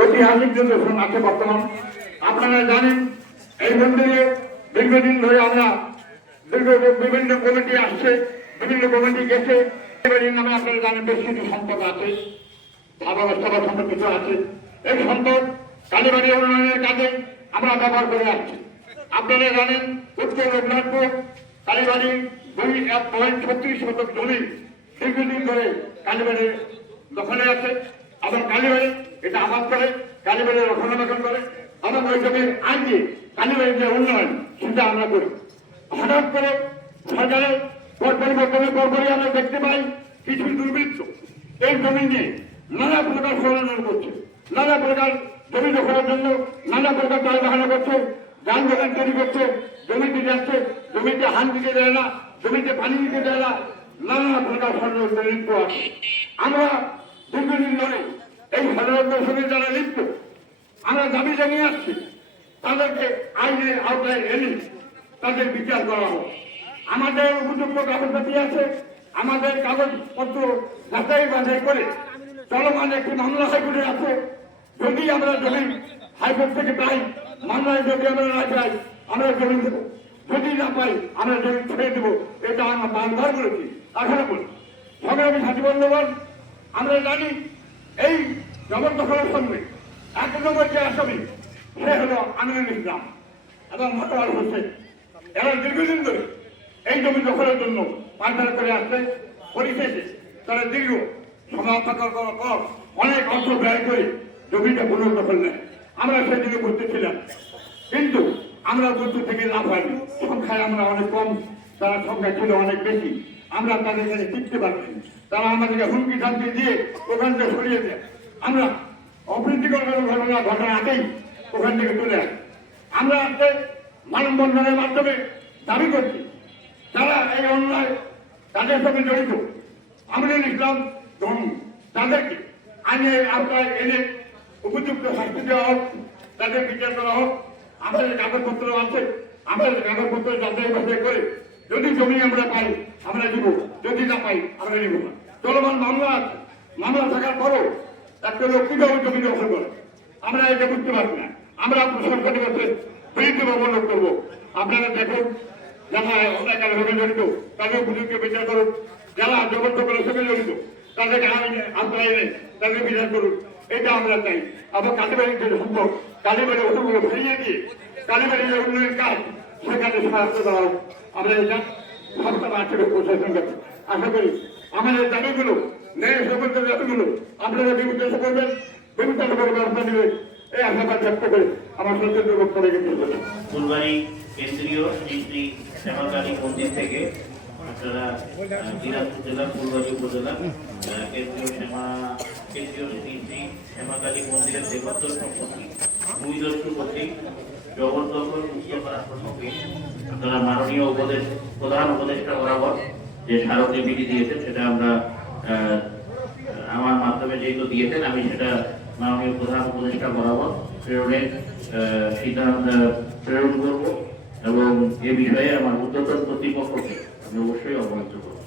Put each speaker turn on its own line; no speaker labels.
ঐতিহাসিক নিদর্শন বর্তমান। আপনারা জানেন, এই মন্দিরে দীর্ঘদিন ধরে আমরা বিভিন্ন কমিটি আসছে, বিভিন্ন কমিটি গেছে। সম্পদ আছে কিছু আছে। এই সম্পদ কালীবাড়ি উন্নয়নের কাজে আমরা ব্যবহার করে আসছি। আপনারা জানেন, উত্তর রঘুনাথপুর কালীবাড়ি দুই এক পয়েন্ট ছত্রিশ শতক জমি ধরে কালীবাড়ির দখলে আছে। আবার কালীবাড়ি এটা আবাদ করে কালীবাড়ির রক্ষণাবেক্ষণ করে। আবার ওই জমির আইন দিয়ে কালীবাড়ির যে উন্নয়ন, সেটা আমরা করি। হঠাৎ করে সরকারের পর পরিবর্তনের পরপরই আমরা দেখতে পাই, কিছু দুর্বৃত্ত। এই জমি নিয়ে নানা প্রকার ষড়যন্ত্র করছে। নানা প্রকার জমি দখলের জন্য নানা প্রকার দল বাহানা করছে, যানবাহন তৈরি করছে, জমিতে যাচ্ছে, জমিতে হান দিতে দেয় না, জমিতে পানি দিতে দেয় না। নানা প্রকার ষড়যন্ত্র লিপ্ত আছে আমরা দীর্ঘদিন ধরে এই ষড়যন্ত্রের সঙ্গে যারা লিপ্ত, আমরা দাবি জানিয়ে আসছি, তাদেরকে আইনের আওতায় এনে তাদের বিচার করা হোক। আমাদের উপযুক্ত কাগজপাতি আছে, আমাদের কাগজপত্র যাচাই বাছাই করে চলমান একটি মামলা হাইকোর্টে আছে। যদি আমরা জমি হাইকোর্ট থেকে পাই, মামলায় যদি আমরা না পাই, আমরা জমি দেবো। যদি না পাই, আমরা জমি ছেড়ে দেবো। এটা আমরা বারবার করেছি এখনও বলি, সংগ্রামী সাথী বন্ধুগণ, আমরা জানি এই জবরদখলের সঙ্গে এক নম্বর যে আসামি, সে হলো আমিনুল ইসলাম এবং মতোয়ার হোসেন। এরা দীর্ঘদিন ধরে এই জমি দখলের জন্য পাল্টার করে আসছে পরিশেষে তারা দীর্ঘ সময় থাকার করার পর অনেক অর্থ ব্যয় করে জমিটা পুনর্দখল নেয়। আমরা সেদিকে উপস্থিত ছিলাম। কিন্তু আমরা বুদ্ধ থেকে লাভ হয়নি। সংখ্যায় আমরা অনেক কম, তারা সংখ্যা ছিল অনেক বেশি। আমরা তাদের কাছে টিকতে পারছি তারা আমাদেরকে হুমকি শান্তি দিয়ে ওখান থেকে সরিয়ে দেয়। আমরা অপ্রীতিকর ঘটনা ঘটনা আগেই ওখান থেকে চলে আসি। আমরা আজকে মানববন্ধনের মাধ্যমে দাবি করছি। যারা এই অন্যায় তাদের সঙ্গে জড়িত। আমিনুল ইসলাম ধর্ম। তাদেরকে আইনের আওতায় এনে উপযুক্ত শাস্তি দেওয়া হোক, তাদের বিচার করা হোক। আমাদের কাগজপত্র আছে, আমাদের কাগজপত্র যাচাই বাছাই করে, যদি জমি আমরা পাই, আমরা দিব যদি না পাই, আমরা নিব না। চলমান মামলা আছে। মামলা থাকার পরও একটা লোক কীভাবে জমি দখল করে? আমরা এটা বুঝতে পারছি না। আমরা সরকারি কাছে বিরুদ্ধে অবলম্বন করব। আপনারা দেখুন যারা অন্যায়কারী ভাবে জড়িত, তাদের উপযুক্ত বিচার করুন যারা জবরদখলের সঙ্গে জড়িত, তাদেরকে আশ্রয় এনে তাদের বিচার করুন এটা আমরা চাই। আবার কালীবাড়ির যে সম্ভব কালীবাড়ি ওষুধগুলো ফিরিয়ে দিয়ে কালীবাড়ির যে উন্নয়নের কাজ, সেখানে সাহায্য দেওয়া। আমরা এটা সবসময় আছে প্রশাসন আশা করি। আমাদের দাবিগুলো, ন্যায় সকলদের দাবিগুলো আপনারা বিভূত করবেন বিভূত করে ব্যবস্থা নেবেন। এই আশাবাদ ব্যক্ত করে আমার বক্তব্য রেখে দিয়েছিলেন
ফুলবাড়ি কেন্দ্রীয় শ্রী শ্রী শ্যামাকালী মন্দির থেকে আপনারা দিনাজপুর জেলা উপজেলা কেন্দ্রীয় শ্যামা, কেন্দ্রীয় শ্রী শ্রী শ্যামাকালী মন্দিরের দেবত্র সম্পত্তি ভূমিদস্যু কর্তৃক জবরদখল মুক্ত আপনারা মাননীয় উপদেশ, প্রধান উপদেষ্টা বরাবর যে স্মারকলিপিটি দিয়েছেন, সেটা আমরা আমার মাধ্যমে যেহেতু দিয়েছেন, আমি সেটা মাননীয় প্রধান উপদেষ্টা বরাবর প্রেরণের সিদ্ধান্ত প্রেরণ করব। এবং এ বিষয়ে আমার উদ্যোতন কর্তৃপক্ষকে আমি অবশ্যই অবহিত করব।